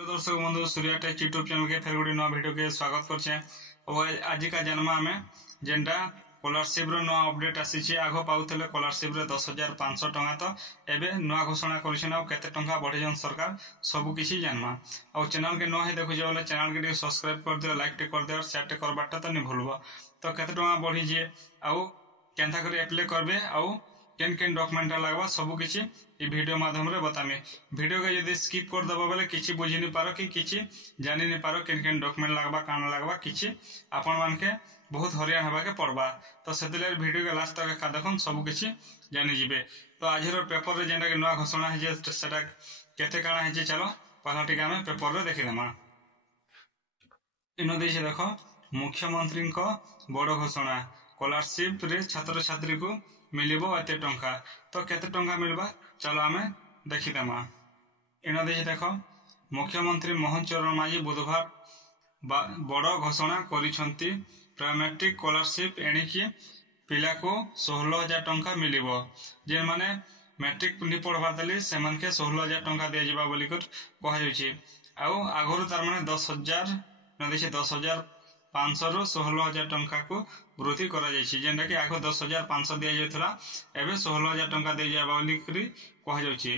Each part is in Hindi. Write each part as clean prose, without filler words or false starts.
हेलो दर्शक बंधु सूर्या टेक यूट्यूब चैनल के फिर गोटे नुआ वीडियो के स्वागत करछे। और आज का जन्म आमे जेनटा स्कॉलरशिप रो नुआ अपडेट आसी आग पाउतले स्कॉलरशिप रे 10,500 टंका तो एबे नुआ घोषणा करिसन आ केते टंका बढ़ेजन सरकार सब किछि जानमा। और चैनल के नुआ हे देखु जे वाला चैनल के सब्सक्राइब कर दियो, लाइक टे कर दियो और शेयर टे करबाटा तो नि भूलबो। तो केते टंका बढ़ी जे आ केनता करे अप्लाई करबे आ केन केन डॉक्यूमेंट लागबा सब किछि ई वीडियो माध्यम रे बतामे। वीडियो के यदि स्किप कर दबो बेले किछि बुझि नि पारो कि किछि जानि नि पारो केन केन डॉक्यूमेंट लागबा काना लागबा किछि आपन मान के बहुत हरियाण हेबा के पड़बा। तो सेतिले वीडियो के लास्ट तक का देखन सब किछि जानि जिबे। तो आज रो पेपर रे जेंडा के नवा घोषणा है जे सेटा केते काना है जे चलो पहला टिका में पेपर रे देखि देमा। इनो देखे देखो मुख्यमंत्री को बड़ घोषणा स्कॉलरशिप रे छात्र छात्री को मिलिबो एते टंका। तो केते टंका मिलबा चलो आमे देखि देमा। इनो देखे देखो मुख्यमंत्री मोहन चरण माझी बुधवार बड़ घोषणा करिसंती। प्राइमेट्रिक स्कॉलरशिप एणिकी पिला को 16,000 टंका मिलिबो। जे माने मैट्रिक नि पढ़वा देली सेमान के 16,000 टंका दिया जिबा बोली कर कहा जाउची। आउ आगरो तार माने 10,000 न देखे 10,500 रो 16,000 टंका को वृद्धि करा जायछि। जेंडा कि आगो 10,500 दिया जायथला एबे 16,000 टंका दे जाबा बोली करी कहा जाउची।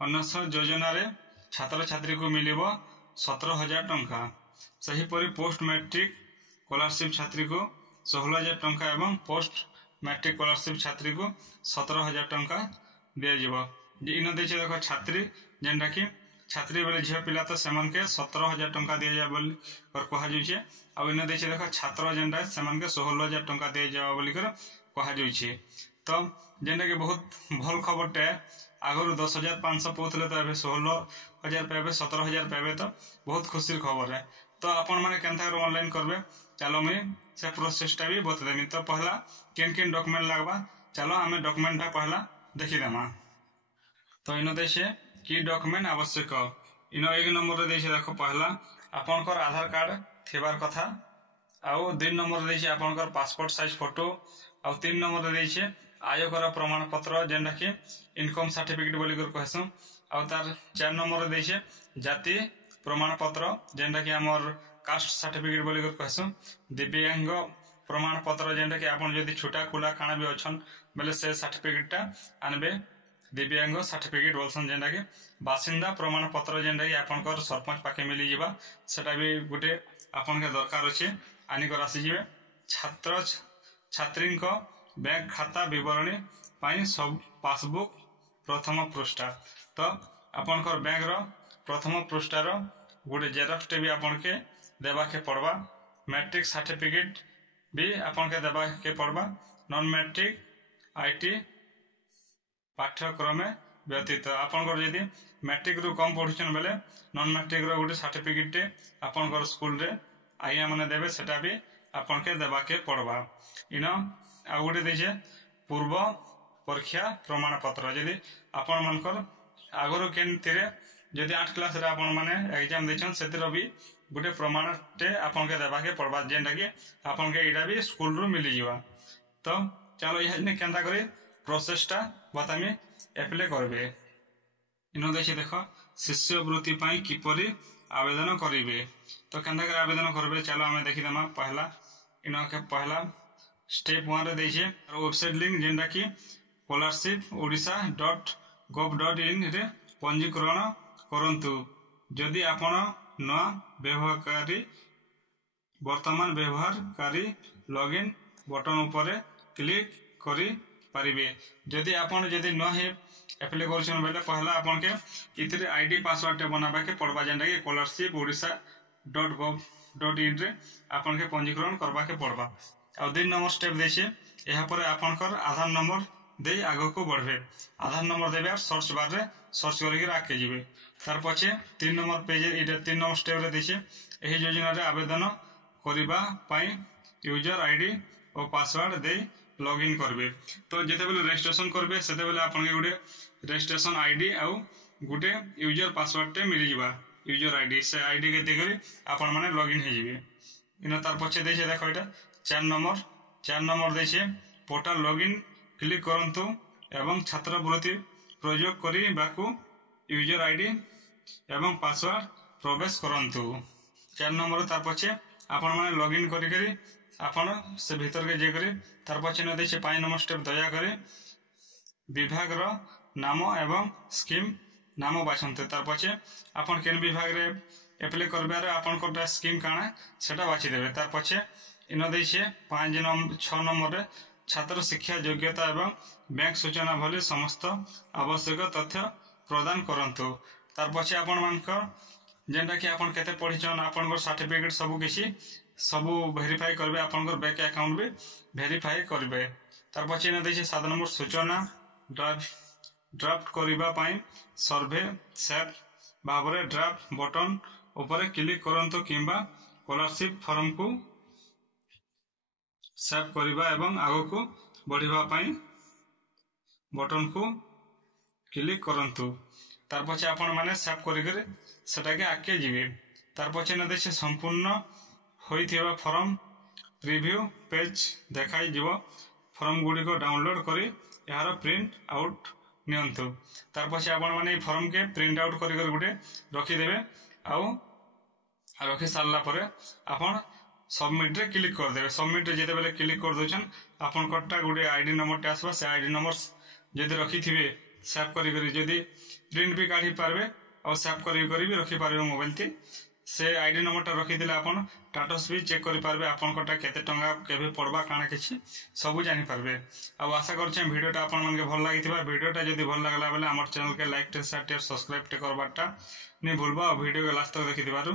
अन्नस योजना रे छात्र छात्री को मिलिबो 17,000 टंका। सही परि पोस्ट मैट्रिक स्कॉलरशिप छात्री को 16,000 टंका एवं पोस्ट मैट्रिक स्कॉलरशिप छात्री को 17,000 टंका दिया जिवो। इन देखे देखो छात्री जेंडा कि छात्री बेले झियो पिला तो सेमान के 17,000 टंका दिया जा बोली कर कहा जाउछे। आ इन देखे देखो छात्र जेंडा सेमान के 16,000 टंका दिया जा बोली कर कहा जाउछे। तो जेंडा के बहुत भल खबर टे आगरो 10,500 पहुतले तो एबे 16,000 पेबे 17,000 पेबे तो बहुत खुशी खबर है। तो आपण माने केनता कर ऑनलाइन करबे चलो मैं से प्रोसेस टा भी बता देमी। तो पहला केन केन डॉक्यूमेंट लागबा चलो हमें डॉक्यूमेंट टा पहला देखि देमा। तो इनो देशे की डॉक्यूमेंट आवश्यक इनो एक नंबर रे देशे देखो पहला आपन कर आधार कार्ड थेबार कथा। आउ 2 नंबर रे देशे आपन कर पासपोर्ट साइज फोटो। आउ 3 नंबर रे देशे आयकर प्रमाण पत्र जेंडा कि इनकम सर्टिफिकेट बोली कर कहसु। आउ तार 4 नंबर रे देशे जाति प्रमाण पत्र जेंडा कि हमर कास्ट सर्टिफिकेट बोली कर कहसु। दिव्यांग प्रमाण पत्र जेंडा कि आपन जदी छोटा कुला काना भी अछन बेले से सर्टिफिकेट टा आनबे दिव्यांग सर्टिफिकेट बोलसन। जेंडा कि बासिंदा प्रमाण पत्र जेंडा कि आपन कर सरपंच पाके मिली जिबा सेटा भी गुटे आपन के दरकार अछि आनी कर आसी जिबे। छात्र छात्री को बैंक खाता विवरणी पाई सब पासबुक प्रथम पृष्ठ। तो आपन कर बैंक रो प्रथम पृष्ठ रो गुटे जेरॉक्स टे भी आपन के देबा के पड़बा। मैट्रिक सर्टिफिकेट भी आपन के देबा के पड़बा। नॉन मैट्रिक आईटी पाठ्यक्रम व्यतीत आपन को यदि मैट्रिक रु कम पढुछन बेले नॉन मैट्रिक रो गुटे सर्टिफिकेट टे आपन को स्कूल रे आइया माने देबे सेटा भी आपन के देबा के पड़बा। इनो आ गुटे देजे पूर्व परीक्षा प्रमाण पत्र यदि आपन मानकर आगरो केन तिरे यदि 8 क्लास रे आपन माने एग्जाम देछन सेतिर भी गुटे प्रमाण टे आपन के देबा के पड़बा। जेंडा कि आपन के इडा भी स्कूल रु मिली जिवा। तो चलो यहने केनता करे प्रोसेस टा बतामी अप्लाई करबे। इनो देखे देखो शिष्यवृत्ति पाई किपरि आवेदन करिवे। तो केनता करे आवेदन करबे चलो हमें देखि देमा। पहला इनो के पहला स्टेप 1 रे देछे वेबसाइट लिंक जेंडा कि scholarship.odisha.gov.in रे पंजीकरण करंतु। जदि आपण नवा व्यवहारकारी वर्तमान व्यवहारकारी लॉगिन बटन ऊपर क्लिक करी परिबे। जदि आपण जदि न हे अप्लाई करछन बेले पहला आपण के इतरे आईडी पासवर्ड टे बनाबा के पड़बा। जेंडा कि scholarship.odisha.gov.in रे आपण के पंजीकरण करबा के पड़बा। आ 2 नंबर स्टेप देछे एहा पर आपण कर आधार नंबर दे आगो को बढ़बे। आधार नंबर देबे सर्च बार रे सर्च करके राखे जिबे। तार पछे 3 number page Ida 3 number step रे देछे एही योजना रे आवेदन करिबा पाई यूजर आईडी और पासवर्ड दे लॉगिन करबे। तो जेते बेले रजिस्ट्रेशन करबे सेते बेले आपन के गुटे रजिस्ट्रेशन आईडी आउ गुटे यूजर पासवर्ड टे मिली जिबा। यूजर आईडी से आईडी के देकरी आपन माने लॉगिन हे जिबे। इना तार पछे देछे देखो एटा 4 नंबर देछे पोर्टल लॉगिन क्लिक करंतु एवं छात्रवृत्ति प्रयोग करी बाकू यूजर आईडी एवं पासवर्ड प्रवेश करंतु। 4 नंबर तार पछे आपण माने लॉगिन करी करी आपण से भीतर के जे करी तार पछे न देछे 5 नंबर स्टेप दया करी विभाग रो नाम एवं स्कीम नाम बाछंतु। तार पछे आपण केन विभाग रे एप्लाई करबार आपण कोटा स्कीम काना सेटा बाछि देबे। तार पछे इन देछे 6 नंबर रे छात्र शिक्षा योग्यता एवं बैंक सूचना भली समस्त आवश्यक तथ्य प्रदान करंतु। तार पछे आपण मानकर जेंटा कि आपण केते पढिछन आपण सर्टिफिकेट सब किछि सब वेरीफाई करबे आपण बैंक अकाउंट भी वेरीफाई करबे। तार पछे न देछे 7 नंबर सूचना ड्राफ्ट करिबा पई सर्वे सेट भाबरे ड्राफ्ट बटन ऊपर क्लिक करंतु किंबा स्कॉलरशिप फॉर्म को सेव करिबा एवं आगो को बढ़िबा पई बटन को क्लिक करंतु। तार पछे आपण माने सेव करि करी सेटा के आके जिवे। तार पछे न देछे संपूर्ण होइथिबा फॉर्म प्रीव्यू पेज देखाई जिवो। फॉर्म गुडी को डाउनलोड करी यार प्रिंट आउट नियंतु। तार पछे आपण माने फॉर्म के प्रिंट आउट करी कर गुटे रखी देबे आउ रखी सारला परे आपण सबमिट रे क्लिक कर देबे। सबमिट रे जेते बेले क्लिक कर दोछन आपण कट्टा गुटे आईडी नंबर टे आसबा से आईडी नंबर जदि रखी थिबे सेव करी करी जदि प्रिंट भी काढी पारबे और सेव करी करी भी रखी पारबे मोबाइल ते से आईडी नंबर टा रखी दिले आपण स्टेटस भी चेक करि पारबे आपण कटा केते टंगा केबे पड़बा काना किछि सब जानि पारबे। अब आशा करछे वीडियो टा आपण मन के भल लागिथिबा। वीडियो टा जदि भल लागला बेले हमर चैनल के लाइक टे शेयर टे सब्सक्राइब टे करबाटा नै भूलबा। वीडियो के लास्ट तक देखि दिबारु